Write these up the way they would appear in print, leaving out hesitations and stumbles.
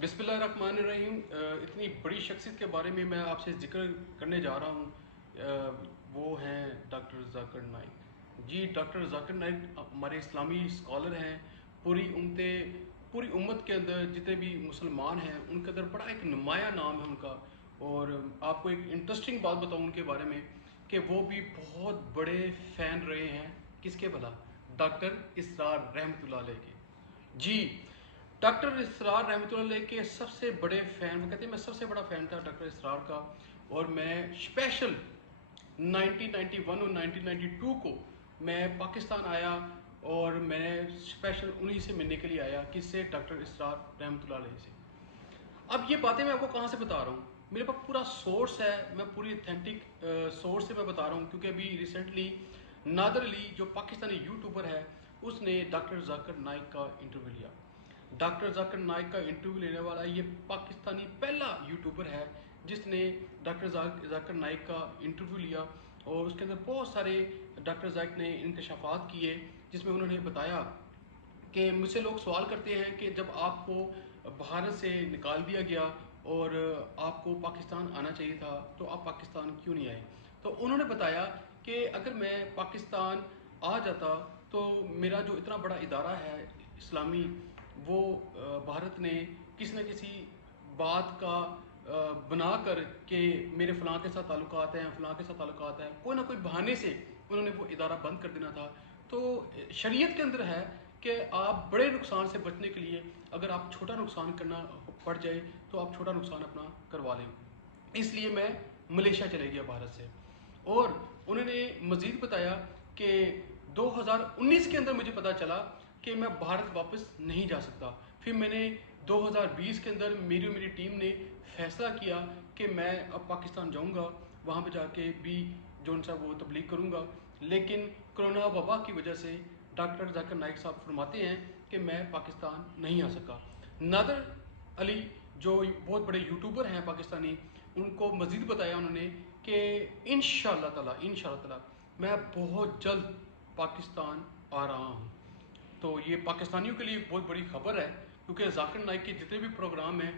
बिस्मिल्लाहिर्रहमानिर्रहीम। इतनी बड़ी शख्सियत के बारे में मैं आपसे जिक्र करने जा रहा हूँ। वो हैं डॉक्टर ज़ाकिर नाइक जी। डॉक्टर ज़ाकिर नाइक हमारे इस्लामी स्कॉलर हैं। पूरी उम्मत के अंदर जितने भी मुसलमान हैं उनके अंदर बड़ा एक नुमाया नाम है उनका। और आपको एक इंटरेस्टिंग बात बताऊँ उनके बारे में कि वो भी बहुत बड़े फ़ैन रहे हैं। किसके भला? डॉक्टर इसरार रहमतुल्लाह अलैह के। जी, डॉक्टर इसरार रहमतुल्लाह अलैह के सबसे बड़े फ़ैन, वो कहते हैं मैं सबसे बड़ा फ़ैन था डॉक्टर इसरार का। और मैं स्पेशल 1991 और 1992 को मैं पाकिस्तान आया और मैं स्पेशल उन्हीं से मिलने के लिए आया। किससे? डॉक्टर इसरार रहमतुल्लाह अलैह से। अब ये बातें मैं आपको कहाँ से बता रहा हूँ? मेरे पास पूरा सोर्स है, मैं पूरी ऑथेंटिक सोर्स से मैं बता रहा हूँ। क्योंकि अभी रिसेंटली नादर अली जो पाकिस्तानी यूट्यूबर है उसने डॉक्टर ज़ाकिर नाइक का इंटरव्यू लिया। डॉक्टर ज़ाकिर नाइक का इंटरव्यू लेने वाला ये पाकिस्तानी पहला यूट्यूबर है जिसने डॉक्टर ज़ाकिर नाइक का इंटरव्यू लिया। और उसके अंदर बहुत सारे डॉक्टर ज़ाकिर ने इंकशाफात किए जिसमें उन्होंने बताया कि मुझसे लोग सवाल करते हैं कि जब आपको भारत से निकाल दिया गया और आपको पाकिस्तान आना चाहिए था तो आप पाकिस्तान क्यों नहीं आए? तो उन्होंने बताया कि अगर मैं पाकिस्तान आ जाता तो मेरा जो इतना बड़ा इदारा है इस्लामी, वो भारत ने किसी न किसी बात का बना कर के मेरे फ़लाँ के साथ ताल्लुकात हैं, फ़लाँ के साथ ताल्लुकात हैं, कोई ना कोई बहाने से उन्होंने वो इदारा बंद कर देना था। तो शरीयत के अंदर है कि आप बड़े नुकसान से बचने के लिए अगर आप छोटा नुकसान करना पड़ जाए तो आप छोटा नुकसान अपना करवा लें। इसलिए मैं मलेशिया चले गया भारत से। और उन्होंने मज़ीद बताया कि 2019 के अंदर मुझे पता चला कि मैं भारत वापस नहीं जा सकता। फिर मैंने 2020 के अंदर मेरी और मेरी टीम ने फैसला किया कि मैं अब पाकिस्तान जाऊंगा, वहाँ पे जाके भी जो सा वो तबलीग करूँगा। लेकिन कोरोना वबा की वजह से डॉक्टर ज़ाकिर नाइक साहब फरमाते हैं कि मैं पाकिस्तान नहीं आ सका। नादर अली जो बहुत बड़े यूट्यूबर हैं पाकिस्तानी, उनको मज़ीद बताया उन्होंने कि इंशाअल्लाह ताला मैं बहुत जल्द पाकिस्तान आ रहा हूँ। तो ये पाकिस्तानियों के लिए एक बहुत बड़ी खबर है क्योंकि ज़ाकिर नाइक के जितने भी प्रोग्राम हैं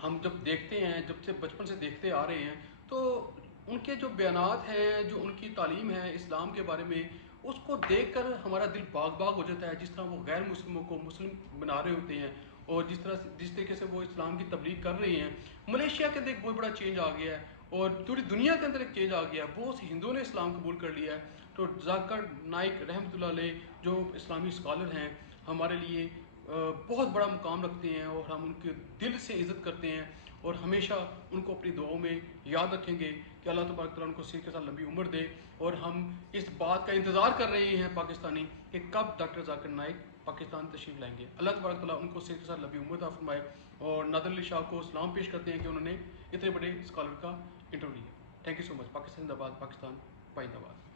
हम जब देखते हैं, जब से बचपन से देखते आ रहे हैं, तो उनके जो बयानात हैं, जो उनकी तालीम है इस्लाम के बारे में, उसको देखकर हमारा दिल बाग बाग हो जाता है। जिस तरह वो गैर मुस्लिमों को मुस्लिम बना रहे होते हैं और जिस तरीके से वो इस्लाम की तबलीग कर रहे हैं। मलेशिया के अंदर एक बहुत बड़ा चेंज आ गया है और पूरी दुनिया के अंदर एक चेंज आ गया है। बहुत से हिंदुओं ने इस्लाम कबूल कर लिया है। तो ज़ाकिर नाइक रहमतुल्लाह अलैह जो इस्लामी स्कॉलर हैं हमारे लिए बहुत बड़ा मुकाम रखते हैं और हम उनके दिल से इज़्ज़त करते हैं और हमेशा उनको अपनी दुआओं में याद रखेंगे कि अल्लाह तबारक तआला उनको सेहत के साथ लंबी उम्र दे। और हम इस बात का इंतज़ार कर रहे हैं पाकिस्तानी कि कब डॉक्टर ज़ाकिर नाइक पाकिस्तान तशरीफ़ लाएंगे। अल्लाह तबारक तआला उनको सेहत के साथ लंबी उम्र अता फरमाए। और नादर अली शाह को सलाम पेश करते हैं कि उन्होंने इतने बड़े स्कॉलर का इंटरव्यू लिया। Thank you so much. Pakistan जिंदाबाद, पाकिस्तान पाइंदाबाद।